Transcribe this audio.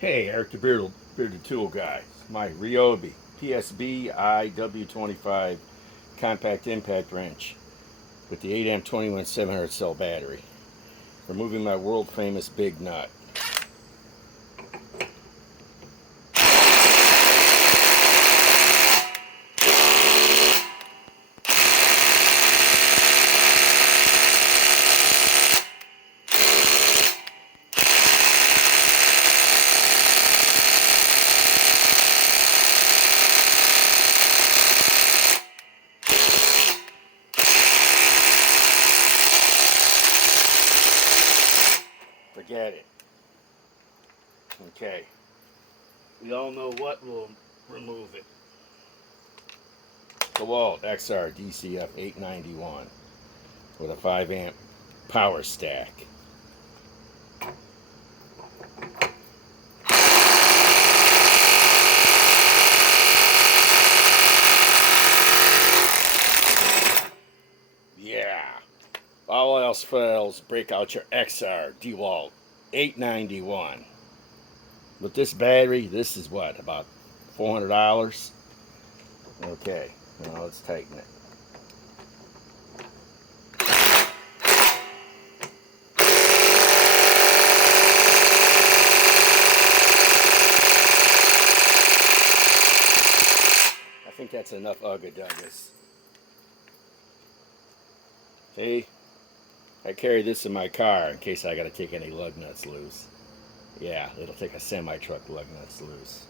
Hey, Eric the Bearded Tool Guy. My RYOBI PSB IW25 Compact Impact Wrench with the 8 amp 21 700 cell battery. Removing my world famous big nut. Forget it. Okay. We all know what will remove it. DEWALT XR DCF 891 with a 5 amp power stack. Yeah. All else fails, break out your XR DEWALT 891. With this battery, this is what, about $400? Okay, now let's tighten it. I think that's enough ugga-duggas. See? I carry this in my car in case I gotta take any lug nuts loose. Yeah, it'll take a semi-truck lug nuts loose.